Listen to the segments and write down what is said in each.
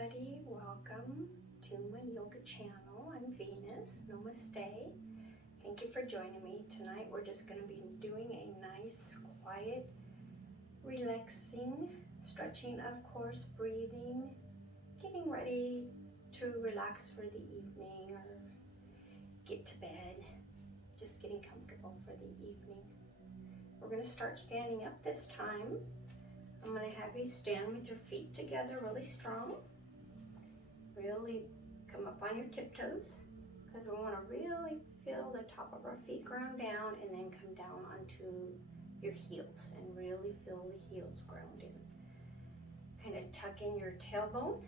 everybody, welcome to my yoga channel. I'm Venus, namaste. Thank you for joining me. Tonight we're just going to be doing a nice, quiet, relaxing, stretching of course, breathing, getting ready to relax for the evening or get to bed, just getting comfortable for the evening. We're going to start standing up this time. I'm going to have you stand with your feet together really strong. Really come up on your tiptoes because we want to really feel the top of our feet ground down and then come down onto your heels and really feel the heels grounded. Kind of tuck in your tailbone,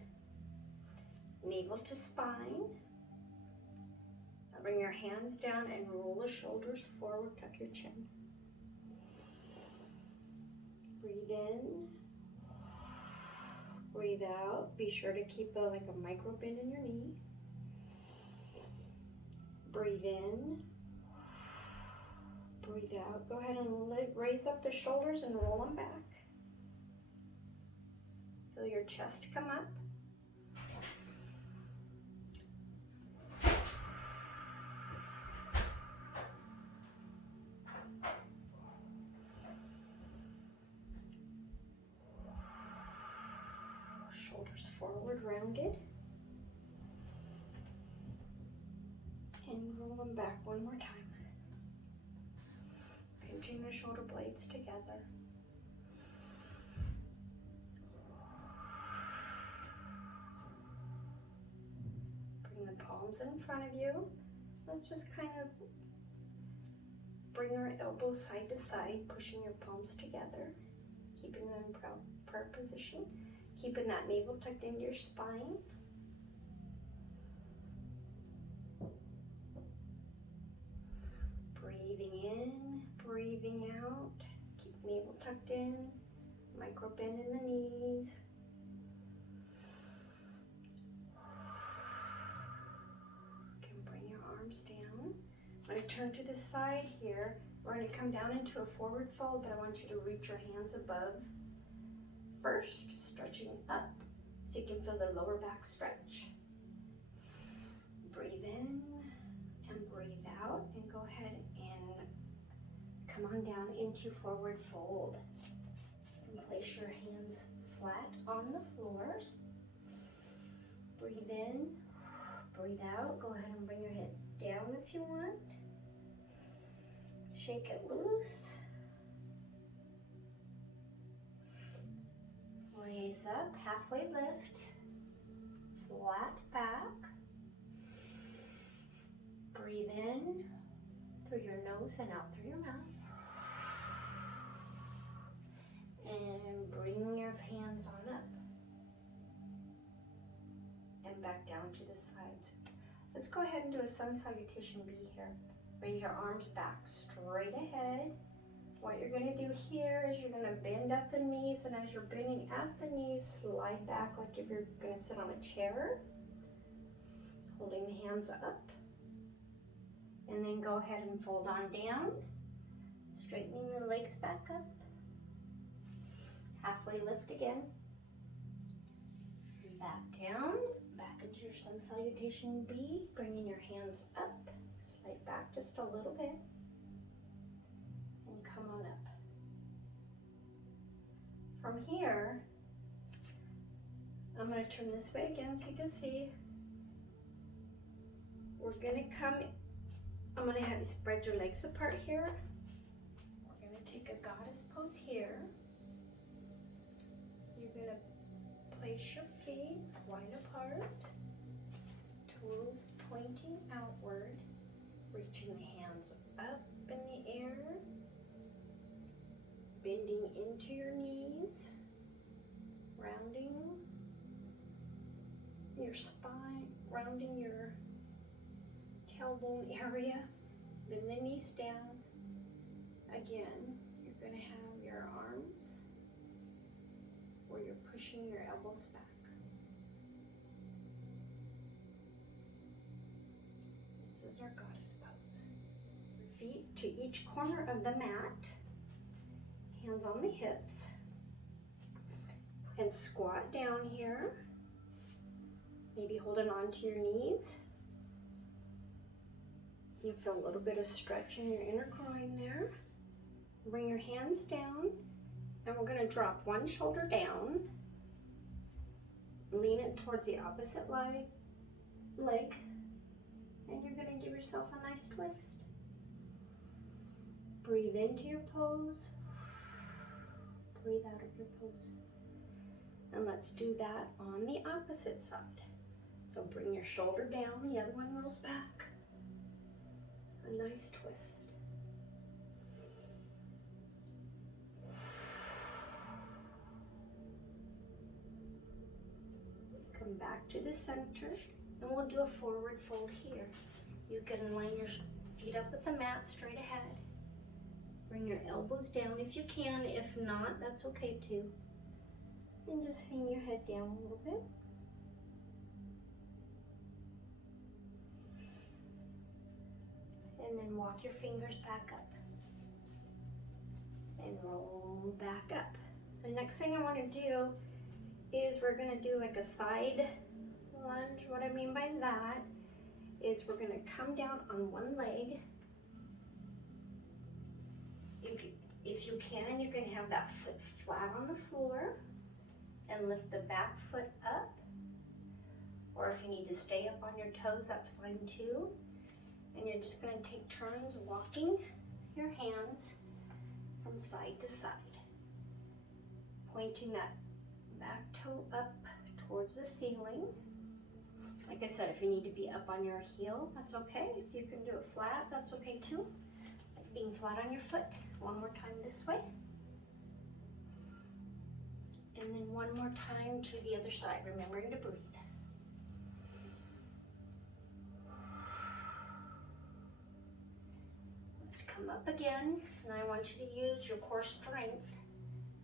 navel to spine. Now bring your hands down and roll the shoulders forward, tuck your chin. Breathe in, breathe out. Be sure to keep like a micro bend in your knee. Breathe in, breathe out. Go ahead and raise up the shoulders and roll them back. Feel your chest come up. Shoulders forward, rounded. And roll them back one more time. Pinching the shoulder blades together. Bring the palms in front of you. Let's just kind of bring our elbows side to side, pushing your palms together, keeping them in prayer position. Keeping that navel tucked into your spine. Breathing in, breathing out. Keep navel tucked in. Micro bend in the knees. You can bring your arms down. I'm going to turn to the side here. We're going to come down into a forward fold, but I want you to reach your hands above. First, stretching up so you can feel the lower back stretch. Breathe in and breathe out, and go ahead and come on down into forward fold. And place your hands flat on the floors. Breathe in, breathe out. Go ahead and bring your head down if you want. Shake it loose. Raise up, halfway lift, flat back. Breathe in through your nose and out through your mouth. And bring your hands on up. And back down to the sides. Let's go ahead and do a sun salutation B here. Bring your arms back straight ahead. What you're going to do here is you're going to bend at the knees, and as you're bending at the knees, slide back like if you're going to sit on a chair, holding the hands up. And then go ahead and fold on down, straightening the legs back up. Halfway lift again. Back down, back into your sun salutation B, bringing your hands up, slide back just a little bit. And come on up. From here, I'm going to turn this way again so you can see. We're going to come, I'm going to have you spread your legs apart here. We're going to take a goddess pose here. You're going to place your feet wide apart, toes pointing outward, reaching the hands up in the air. Bending into your knees, rounding your spine, rounding your tailbone area. Bend the knees down. Again, you're going to have your arms where you're pushing your elbows back. This is our goddess pose. Feet to each corner of the mat. Hands on the hips, and squat down here. maybe holding on to your knees. You feel a little bit of stretch in your inner groin there. Bring your hands down, and we're gonna drop one shoulder down. Lean it towards the opposite leg, and you're gonna give yourself a nice twist. Breathe into your pose. Breathe out of your pose. And let's do that on the opposite side. So bring your shoulder down, the other one rolls back. A nice twist. Come back to the center, and we'll do a forward fold here. You can line your feet up with the mat straight ahead. Bring your elbows down if you can. If not, that's okay too. And just hang your head down a little bit. And then walk your fingers back up. And roll back up. The next thing I want to do is we're going to do like a side lunge. What I mean by that is we're going to come down on one leg. If you can, you can have that foot flat on the floor and lift the back foot up. Or if you need to stay up on your toes, that's fine too. And you're just going to take turns walking your hands from side to side. Pointing that back toe up towards the ceiling. Like I said, if you need to be up on your heel, that's okay. If you can do it flat, that's okay too. Like being flat on your foot. One more time this way. And then one more time to the other side, remembering to breathe. Let's come up again, and I want you to use your core strength.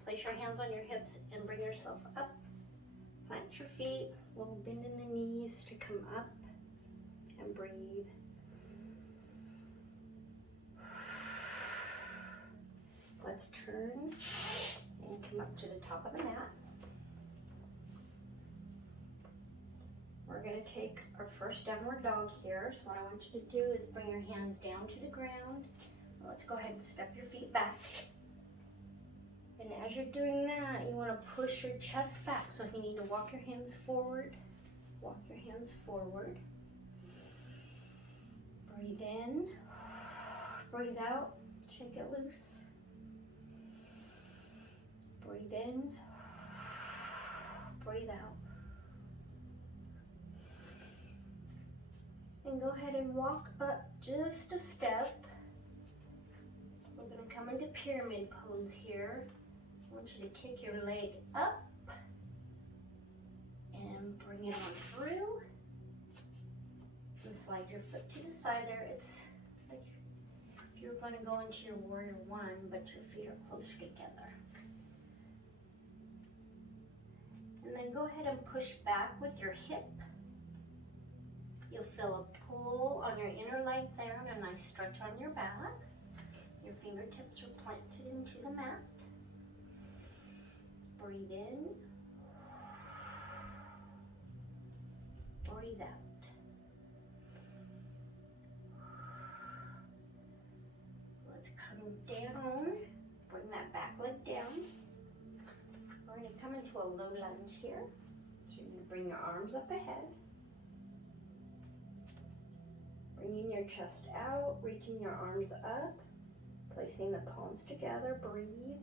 Place your hands on your hips and bring yourself up. Plant your feet, a little bend in the knees to come up and breathe. Let's turn and come up to the top of the mat. We're going to take our first downward dog here. So what I want you to do is bring your hands down to the ground. Let's go ahead and step your feet back. And as you're doing that, you want to push your chest back. So if you need to walk your hands forward, walk your hands forward. Breathe in, breathe out, shake it loose. Breathe in, breathe out. And go ahead and walk up just a step. We're going to come into pyramid pose here. I want you to kick your leg up and bring it on through. And slide your foot to the side there. It's like if you're going to go into your warrior one, but your feet are closer together. And then go ahead and push back with your hip. You'll feel a pull on your inner leg there and a nice stretch on your back. Your fingertips are planted into the mat. Breathe in. Breathe out. Let's come down. Bring that back leg down. We're going to come into a low lunge here. So you're going to bring your arms up ahead. Bringing your chest out, reaching your arms up, placing the palms together, breathe.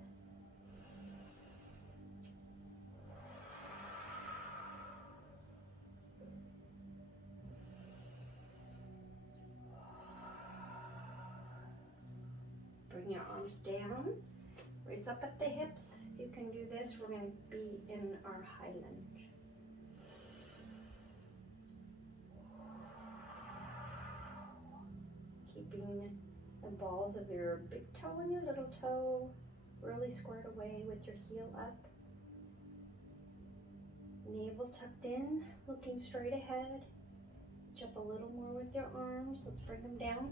Bring your arms down, raise up at the hips. If you can do this, we're going to be in our high lunge. Keeping the balls of your big toe and your little toe really squared away with your heel up. Navel tucked in, looking straight ahead. Reach up a little more with your arms. Let's bring them down.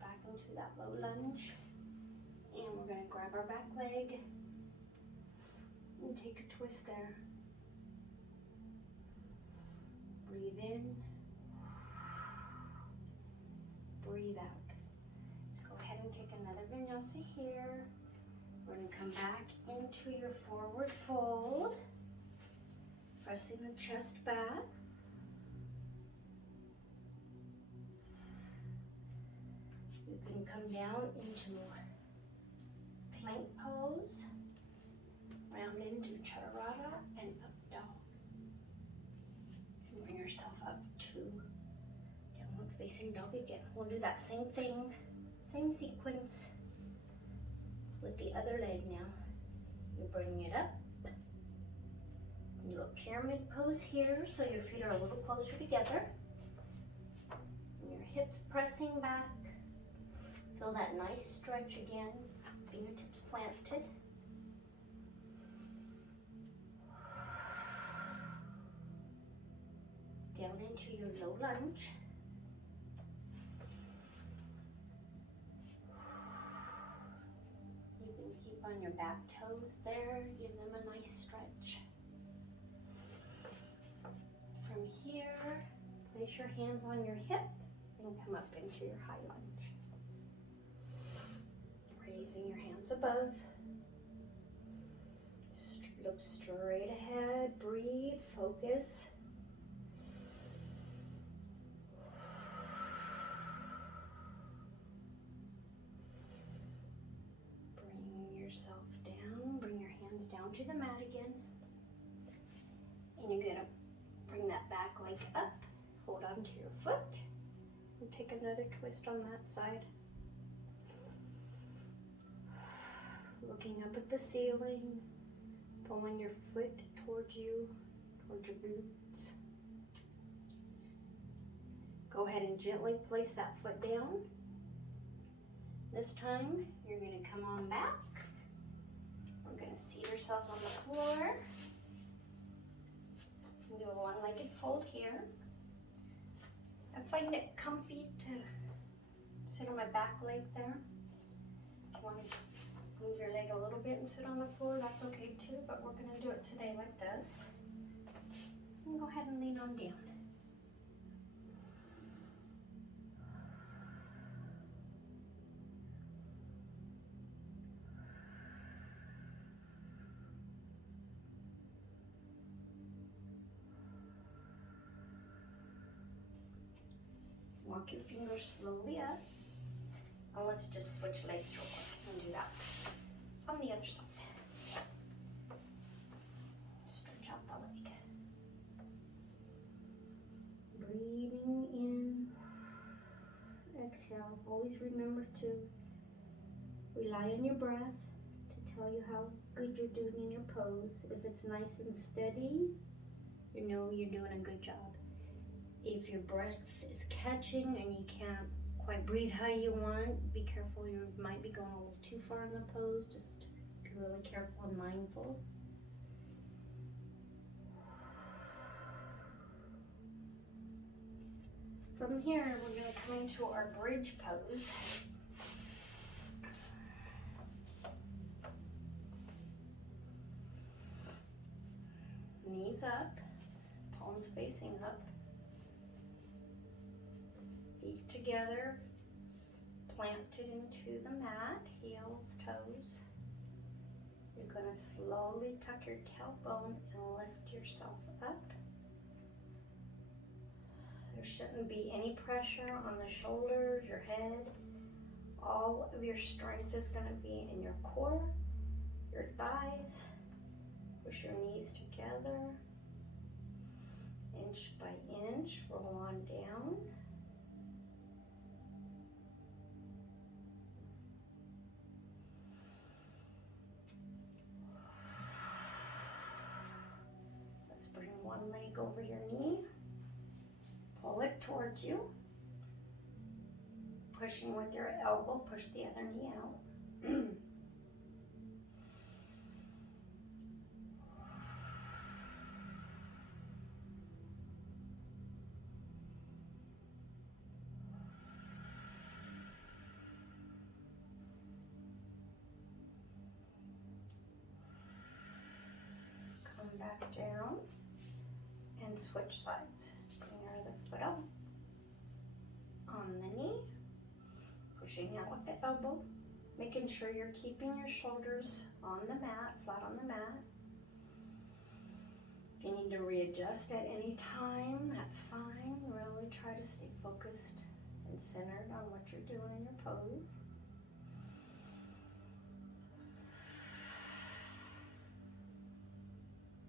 Back into that low lunge. And we're going to grab our back leg. And take a twist there. Breathe in. Breathe out. Let's go ahead and take another vinyasa here. We're going to come back into your forward fold. Pressing the chest back. You can come down into plank pose, round into chaturanga and up dog. And bring yourself up to downward facing dog again. We'll do that same thing, same sequence with the other leg now. You bring it up. Do a pyramid pose here so your feet are a little closer together. And your hips pressing back. Feel that nice stretch again. Fingertips planted. Down into your low lunge. You can keep on your back toes there. Give them a nice stretch. From here, place your hands on your hip and come up into your high lunge. Raising your hands above. Look straight ahead. Breathe. Focus. Bring yourself down. Bring your hands down to the mat again. And you're going to bring that back leg up. Hold on to your foot. And take another twist on that side. Looking up at the ceiling, pulling your foot towards you, towards your boots. Go ahead and gently place that foot down. This time, you're going to come on back. We're going to seat ourselves on the floor. Do a one-legged fold here. I find it comfy to sit on my back leg there. If you want to just move your leg a little bit and sit on the floor, that's okay too, but we're going to do it today like this. And go ahead and lean on down. Walk your fingers slowly up. And let's just switch legs real quick and do that on the other side. Stretch out the leg. Breathing in. Exhale. Always remember to rely on your breath to tell you how good you're doing in your pose. If it's nice and steady, you know you're doing a good job. If your breath is catching and you can't quite breathe how you want, be careful. You might be going a little too far in the pose. Just be really careful and mindful. From here, we're going to come into our bridge pose. Knees up, palms facing up. Feet together, planted into the mat, heels, toes. You're going to slowly tuck your tailbone and lift yourself up. There shouldn't be any pressure on the shoulders, your head. All of your strength is going to be in your core, your thighs. Push your knees together. Inch by inch, roll on down. Bring one leg over your knee, pull it towards you, pushing with your elbow, push the other knee out. back down and switch sides. Bring your other foot up on the knee, pushing out with the elbow, making sure you're keeping your shoulders on the mat, flat on the mat. If you need to readjust at any time, that's fine. Really try to stay focused and centered on what you're doing in your pose.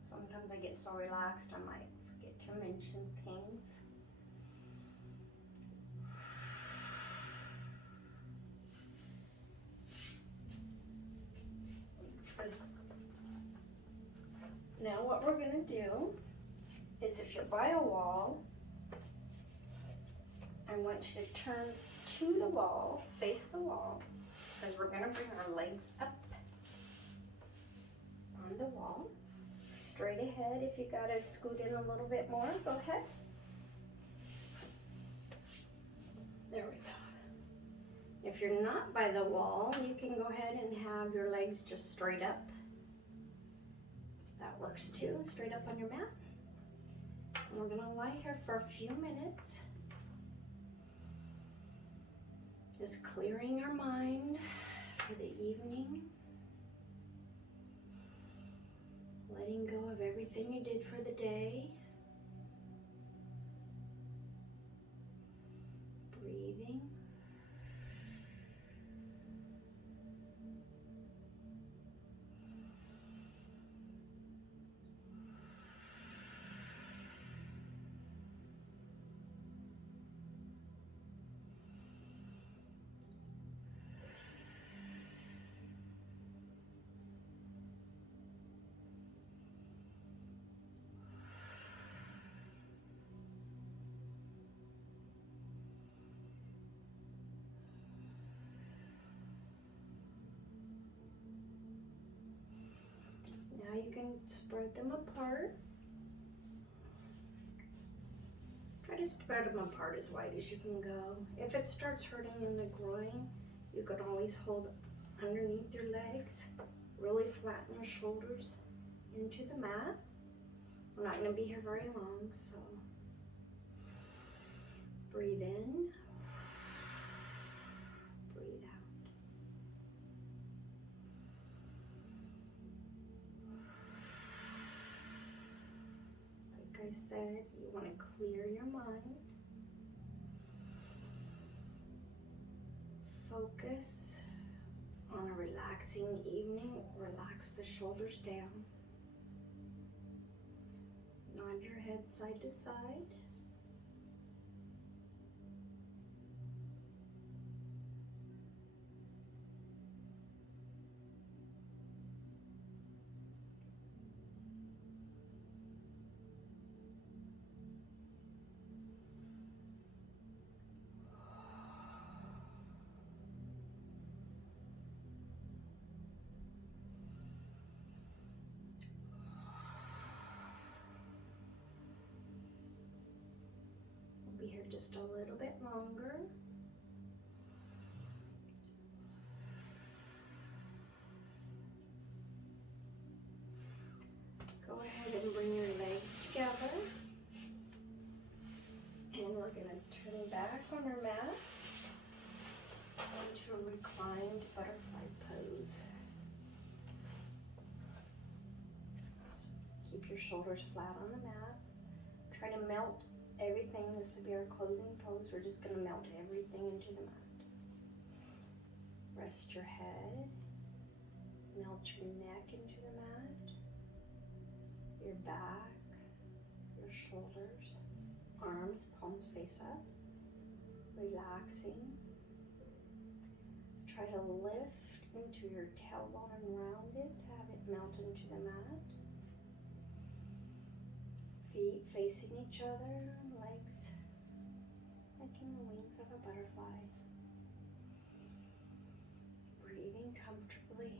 Sometimes I get so relaxed I might forget to mention things. Now what we're going to do is, if you're by a wall, I want you to turn to the wall, face the wall, because we're going to bring our legs up on the wall. Straight ahead. If you got to scoot in a little bit more, go ahead. There we go. If you're not by the wall, you can go ahead and have your legs just straight up. That works too, straight up on your mat. And we're gonna lie here for a few minutes. Just clearing our mind for the evening. Letting go of everything you did for the day. Breathing. Now you can spread them apart. Try to spread them apart as wide as you can go. If it starts hurting in the groin, you can always hold underneath your legs. Really flatten your shoulders into the mat. We're not going to be here very long, so breathe in, breathe out. Like I said, you want to clear your mind. Focus on a relaxing evening. Relax the shoulders down. Nod your head side to side. Be here just a little bit longer. Go ahead and bring your legs together. And we're going to turn back on our mat into a reclined butterfly pose. So keep your shoulders flat on the mat. Try to melt everything. This will be our closing pose. We're just going to melt everything into the mat. Rest your head. Melt your neck into the mat. Your back. Your shoulders. Arms, palms face up. Relaxing. Try to lift into your tailbone and round it to have it melt into the mat. Feet facing each other, legs making the wings of a butterfly. Breathing comfortably.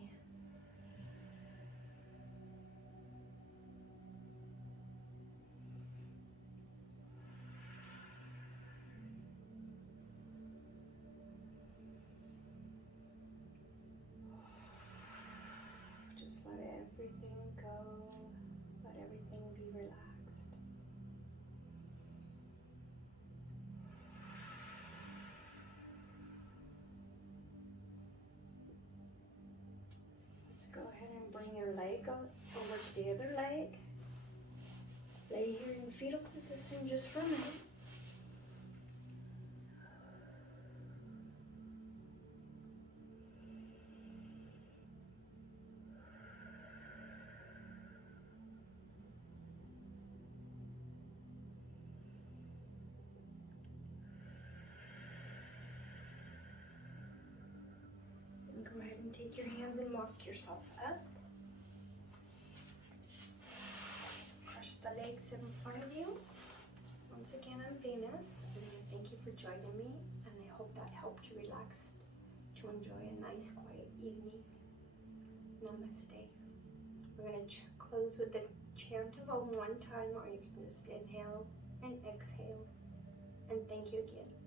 Just let everything go. Let Go ahead and bring your leg over to the other leg. Lay here in fetal position just for a minute. And go ahead and take your hands and walk yourself up. Crush the legs in front of you. Once again, I'm Venus, and I thank you for joining me, and I hope that helped you relax to enjoy a nice, quiet evening. Namaste. We're going to close with the chant of Om one time, or you can just inhale and exhale. And thank you again.